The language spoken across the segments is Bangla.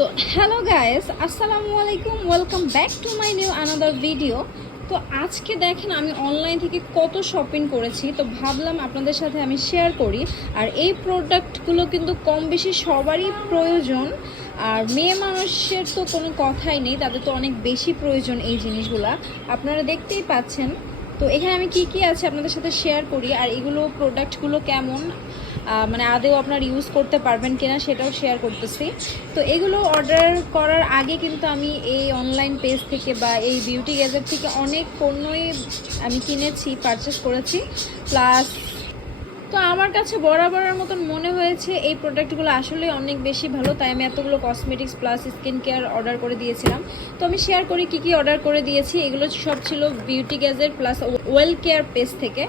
তো হ্যালো গাইস, আসসালামু আলাইকুম, welcome back to my new another video. তো আজকে দেখেন আমি অনলাইন থেকে কত শপিং করেছি, তো ভাবলাম আপনাদের সাথে আমি শেয়ার করি। আর এই প্রোডাক্টগুলো কিন্তু কম বেশি সবারই প্রয়োজন, আর মেয়ে মানুষের তো কোনো কথাই নেই, তাদের তো অনেক বেশি প্রয়োজন এই জিনিসগুলা। আপনারা দেখতেই পাচ্ছেন। তো এখানে আমি কি কি আছে আপনাদের সাথে শেয়ার করি, আর এগুলো প্রোডাক্টগুলো কেমন, মানে আদেও আপনার ইউজ করতে পারবেন কিনা সেটাও শেয়ার করতেছি। তো এগুলো অর্ডার করার আগে কিন্তু আমি এই অনলাইন পেজ থেকে বা এই বিউটি গ্যাজেট থেকে অনেক পণ্যই আমি কিনেছি, পারচেস করেছি। প্লাস তো আমার কাছে বরাবরের মতন মনে হয়েছে এই প্রোডাক্টগুলো আসলে অনেক বেশি ভালো, তাই আমি এতগুলো cosmetics plus skin care order করে দিয়েছিলাম। তো আমি শেয়ার করি কি কি অর্ডার করে দিয়েছি। এগুলো সব ছিল beauty gadget plus well care page থেকে।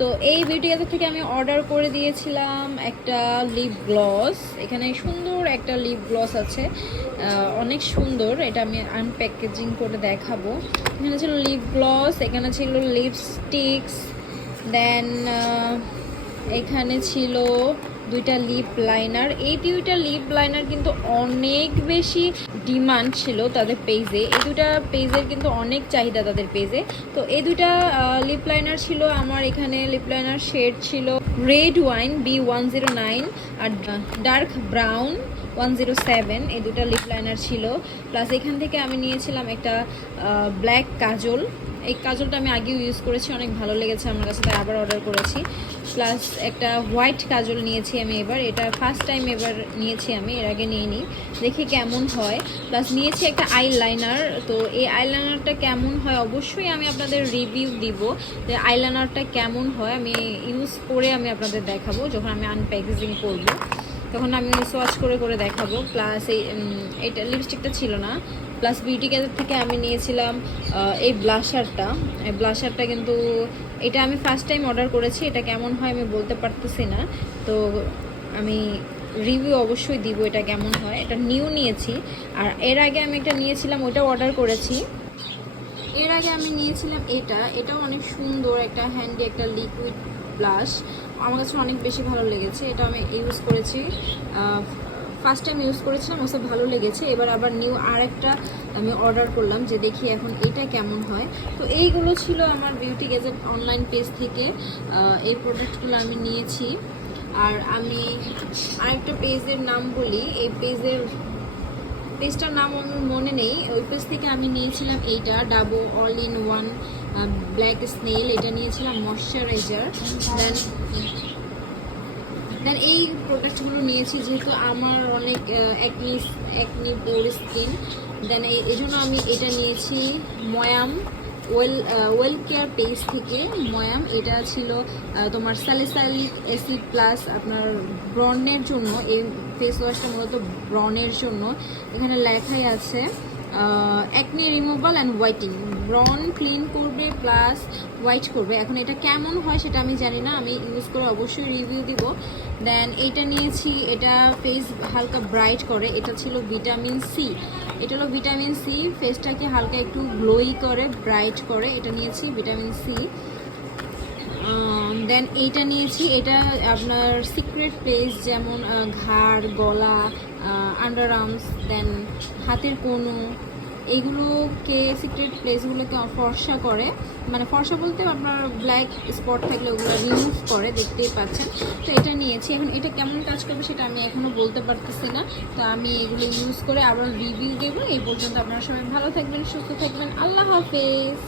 তো এই বিউটি গ্যাজেট থেকে আমি অর্ডার করে দিয়েছিলাম একটা লিপ গ্লস। এখানে সুন্দর একটা লিপ গ্লস আছে, অনেক সুন্দর। এটা আমি আনপ্যাকেজিং করে দেখাবো। এখানে ছিল লিপ গ্লস, এখানে ছিল লিপস্টিক্স, দেন এখানে ছিল দুইটা লিপ লাইনার। এই দুইটা লিপ লাইনার কিন্তু অনেক বেশি ডিমান্ড ছিল তাদের পেজে, এই দুইটা পেজের কিন্তু অনেক চাহিদা তাদের পেজে। তো এই দুইটা লিপ লাইনার ছিল আমার। এখানে লিপ লাইনার শেড ছিল রেড ওয়াইন B109 আর ডার্ক ব্রাউন 107, এই দুটা লিপ লাইনার ছিল। প্লাস এখান থেকে আমি নিয়েছিলাম একটা ব্ল্যাক কাজল। এই কাজলটা আমি আগেও ইউজ করেছি, অনেক ভালো লেগেছে আমার কাছে, তাই আবার অর্ডার করেছি। প্লাস একটা হোয়াইট কাজল নিয়েছি আমি এবার, এটা ফার্স্ট টাইম এবার নিয়েছি আমি, এর আগে নিয়ে নিই, দেখি কেমন হয়। প্লাস নিয়েছি একটা আইলাইনার। তো এই আইলাইনারটা কেমন হয় অবশ্যই আমি আপনাদের রিভিউ দিব, যে আইলাইনারটা কেমন হয় আমি ইউজ করে আমি আপনাদের দেখাবো। যখন আমি আনপ্যাকেজিং করব তখন আমি সোয়াচ করে করে দেখাবো। প্লাস এইটা লিপস্টিকটা ছিল না। প্লাস বিউটি গ্যাজেট থেকে আমি নিয়েছিলাম এই ব্লাশারটা। এই ব্লাশারটা কিন্তু এটা আমি ফার্স্ট টাইম অর্ডার করেছি, এটা কেমন হয় আমি বলতে পারতেছি না। তো আমি রিভিউ অবশ্যই দিব এটা কেমন হয়। এটা নিউ নিয়েছি। আর এর আগে আমি একটা নিয়েছিলাম, ওইটাও অর্ডার করেছি। এর আগে আমি নিয়েছিলাম এটাও অনেক সুন্দর, একটা হ্যান্ডি একটা লিকুইড ব্লাশ। আমার কাছে অনেক বেশি ভালো লেগেছে, এটা আমি ইউজ করেছি, ফার্স্ট টাইম ইউজ করেছিলাম, ওসব ভালো লেগেছে। এবার আবার নিউ আরেকটা আমি অর্ডার করলাম, যে দেখি এখন এটা কেমন হয়। তো এইগুলো ছিল আমার বিউটি গ্যাজেট অনলাইন পেজ থেকে এই প্রোডাক্টগুলো আমি নিয়েছি। আর আমি আরেকটা পেজের নাম বলি, এই পেজটার নাম আমার মনে নেই। ওই পেজ থেকে আমি নিয়েছিলাম এইটা Dabo all in one black snail, এটা নিয়েছিলাম ময়শ্চারাইজার। দেন এই প্রোডাক্টগুলো নিয়েছি যেহেতু আমার অনেক একনি পোর স্কিন। দেন এই জন্য আমি এটা নিয়েছি ময়াম ওয়েল কেয়ার পেজ থেকে। ময়াম এটা ছিল তোমার স্যালিসাইলিক অ্যাসিড প্লাস আপনার ব্রণের জন্য, এই ফেস ওয়াশটা মূলত ব্রণের জন্য। এখানে লেখাই আছে অ্যাকনে রিমুভাল অ্যান্ড হোয়াইটিং, ব্রন ক্লিন করবে প্লাস হোয়াইট করবে। এখন এটা কেমন হয় সেটা আমি জানি না, আমি ইউজ করে অবশ্যই রিভিউ দিব। দেন এইটা নিয়েছি, এটা ফেস হালকা ব্রাইট করে, এটা ছিল ভিটামিন সি। এটা হলো ভিটামিন সি, ফেসটাকে হালকা একটু গ্লোই করে, ব্রাইট করে, এটা নিয়েছি ভিটামিন সি। দেন এইটা নিয়েছি, এটা আপনার সিক্রেট প্লেস, যেমন ঘাড়, গলা, আন্ডার আর্মস, দেন হাতের কোণো, এইগুলোকে সিক্রেট প্লেসগুলোকে ফর্সা করে, মানে ফর্সা বলতে আপনার ব্ল্যাক স্পট থাকলে ওগুলো রিমুভ করে, দেখতেই পাচ্ছেন। তো এটা নিয়েছি। এখন এটা কেমন কাজ করবে সেটা আমি এখনও বলতে পারতেছি না, তো আমি এগুলো ইউজ করে আবার রিভিউ দেবো। এই পর্যন্ত আপনারা সবাই ভালো থাকবেন, সুস্থ থাকবেন, আল্লাহ হাফেজ।